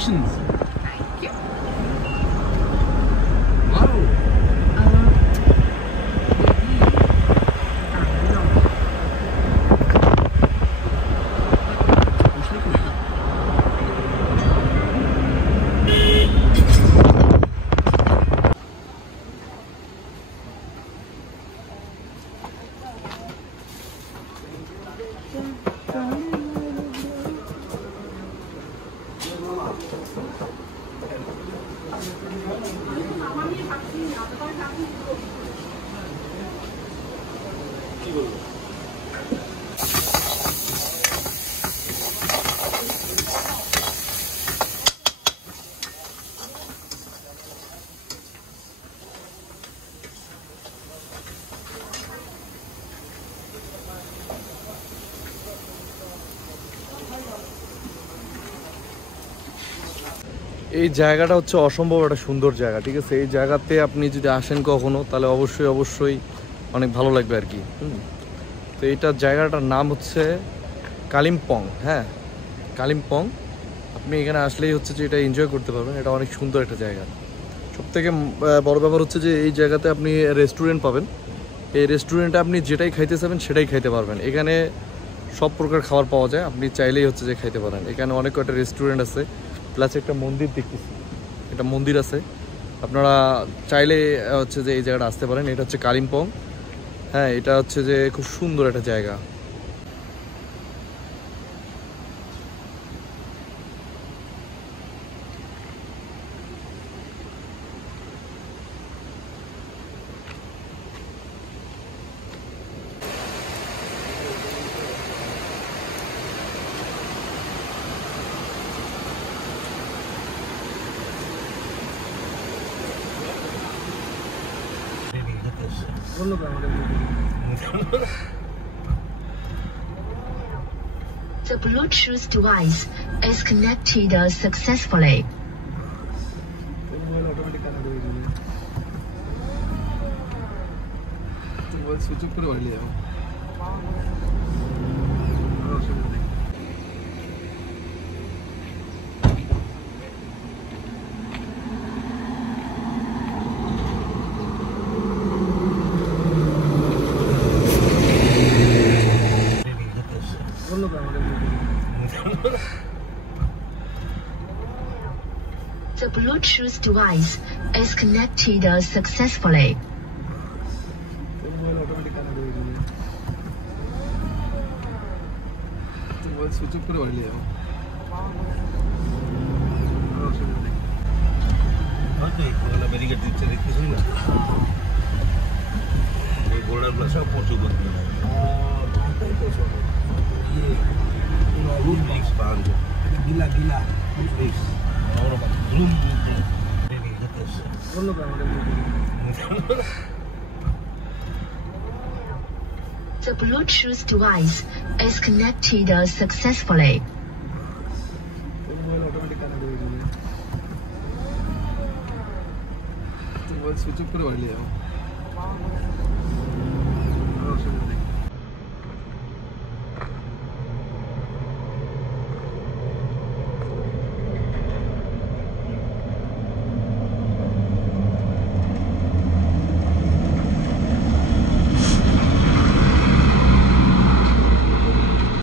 Congratulations. Thank you. Wow. এই জায়গাটা হচ্ছে অসম্ভব একটা সুন্দর জায়গা, ঠিক আছে। এই জায়গাতে আপনি যদি আসেন কখনো তাহলে অবশ্যই অনেক ভালো লাগবে আর কি। তো এইটার জায়গাটার নাম হচ্ছে কালিম্পং। হ্যাঁ, কালিম্পং। আপনি এখানে আসলেই হচ্ছে যে এটা এনজয় করতে পারবেন। এটা অনেক সুন্দর একটা জায়গা। সবথেকে বড় ব্যাপার হচ্ছে যে এই জায়গাতে আপনি রেস্টুরেন্ট পাবেন। এই রেস্টুরেন্টে আপনি যেটাই খাইতে চাবেন সেটাই খাইতে পারবেন। এখানে সব প্রকার খাবার পাওয়া যায়, আপনি চাইলেই হচ্ছে যে খাইতে পারেন। এখানে অনেক কয়টা রেস্টুরেন্ট আছে, প্লাস একটা মন্দির দেখতেছি, একটা মন্দির আছে। আপনারা চাইলে হচ্ছে যে এই জায়গাটা আসতে পারেন। এটা হচ্ছে কালিম্পং। হ্যাঁ, এটা হচ্ছে যে খুব সুন্দর একটা জায়গা। The Bluetooth device is connected successfully. সুযোগ করে বাড়ি যাও। The Bluetooth device is connected successfully. সুযোগ করে বাড়ি যাও। ব্যারিকেড দিচ্ছে দেখতেছেন না, এই বর্ডার প্লাস সব প্রচুর গিলা গিলা The Bluetooth device is connected successfully. সুযোগ করে বাড়ি যাও।